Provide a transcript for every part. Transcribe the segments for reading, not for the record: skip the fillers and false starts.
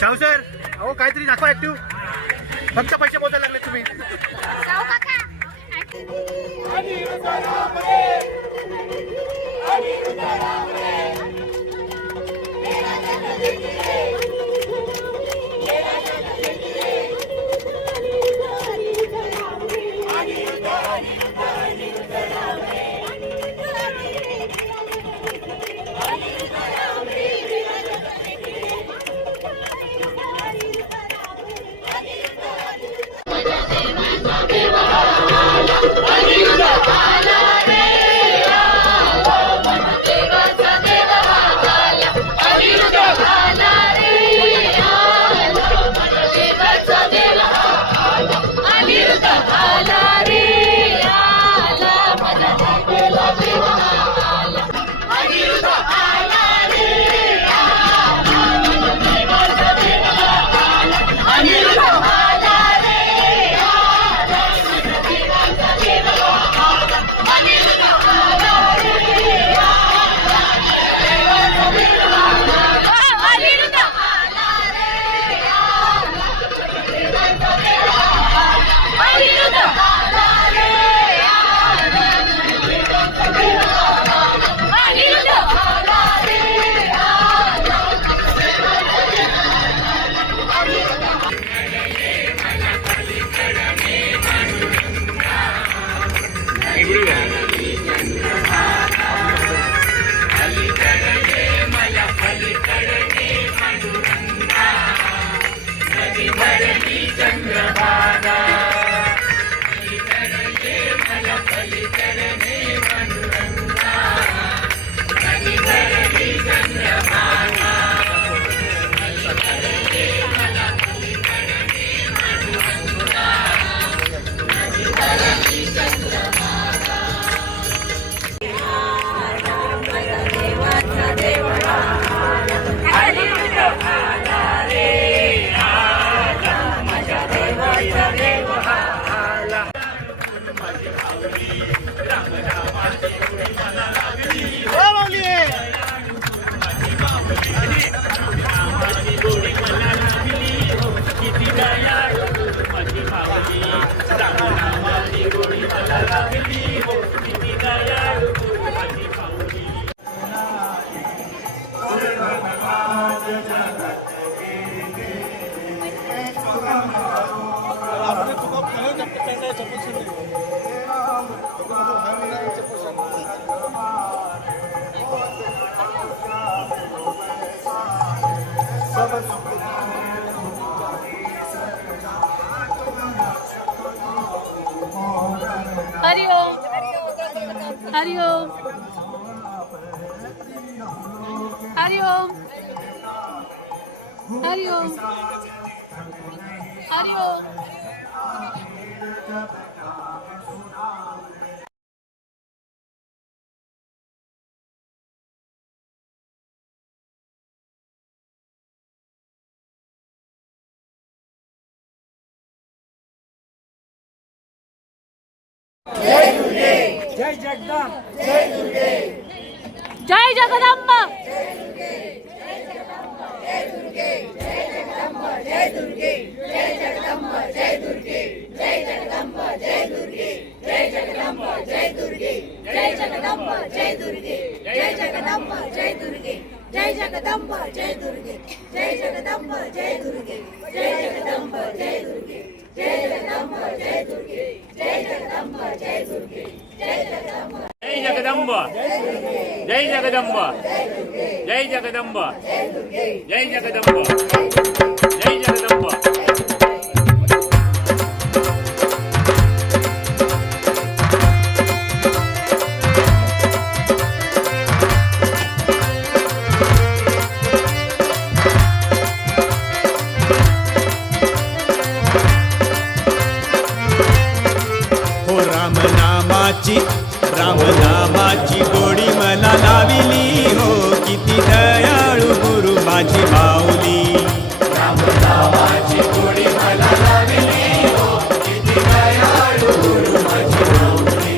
Shahu sir, अहो काहीतरी दाखवा ऍक्टिव्ह. फक्त पैसे मोजायला लागले तुम्ही. हरिओम हरिओम हरिओम हरिओम. जय दुर्गे, जय जगदंब, जय दुर्गे, जय जगदंबा, जय दुर्गे, जय जगदंबा, जय दुर्गे, जय जगदंबा, जय दुर्गे, जय जगदंबा, जय दुर्गे, जय जगदंबा, जय दुर्गे, जय जगदंबा, जय दुर्गे, जय जगदंबा, जय दुर्गे, जय जगदंबा, जय दुर्गे, जय जगदंबा, जय दुर्गे, जय जगदंबा, जय दुर्गे, जय जगदंबा, जय दुर्गे, जय जगदंबा, जय दुर्गे, जय जगदंब जय जगदंब जय जगदंब जय जगदंब जय जगदंब हो रामनामाची गोडी मला लाविली हो किती दयाळू गुरु माझी माऊली रामनामाची गोडी मला लाविली हो किती दयाळू गुरु माझी माऊली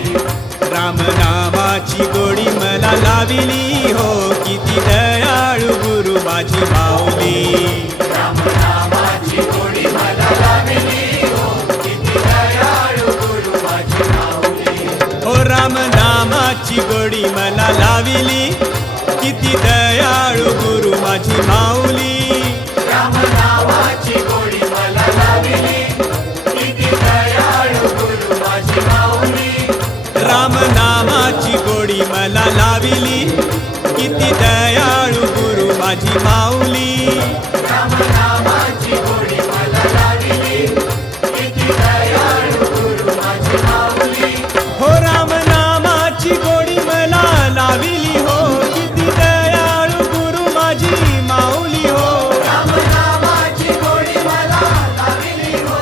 रामनामाची गोडी मला लाविली हो किती दयाळू गुरु माझी माऊली रामनामाची गोडी मला लाविली हो रामनामाची गोडी मला लाविली किती दयाळू गुरु माझी माऊली रामनामाची गोडी मला लाविली किती दयाळू गुरु माझी माऊली रामनामाची गोडी मला लाविली किती दयाळू गुरु माझी माऊली रामनामाची गोडी मला लाविली किती दयाळू गुरु माझी माऊली हो रामनामाची गोडी मला लाविली हो किती दयाळू गुरु माझी माऊली हो रामनामाची गोडी मला लाविली हो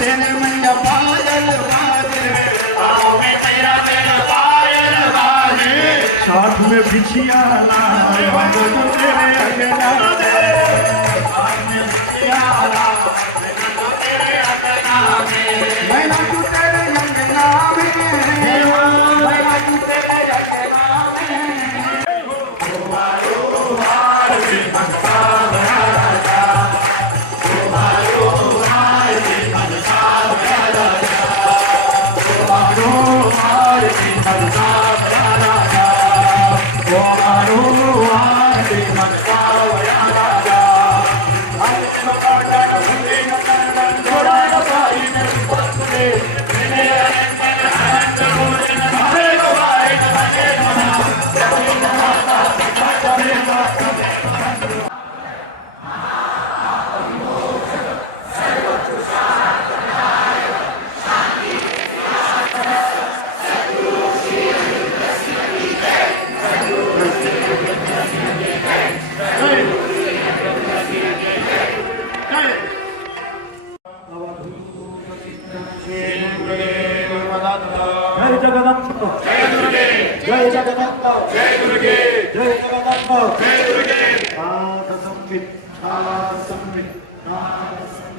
तेरे मैया पायल बाजे साथ में बिछिया लाए तो तेरे अंगना दे साथ में बिछिया लाए तो तेरे अंगना में मैं ना तू तेरे अंगना में मैं ना तू तेरे अंगना में तुम्हारो हार से भक्ता राजा तुम्हारो हार से भक्ता राजा तुम्हारो हार से भक्ता राजा तुम्हारो हार से भक्ता राजा जय जगदम्ब जय दुर्गे जय जगदम्ब जय दुर्गे जय जगदम्ब जय दुर्गे नाथ संबित नाथ संबित नाथ संबित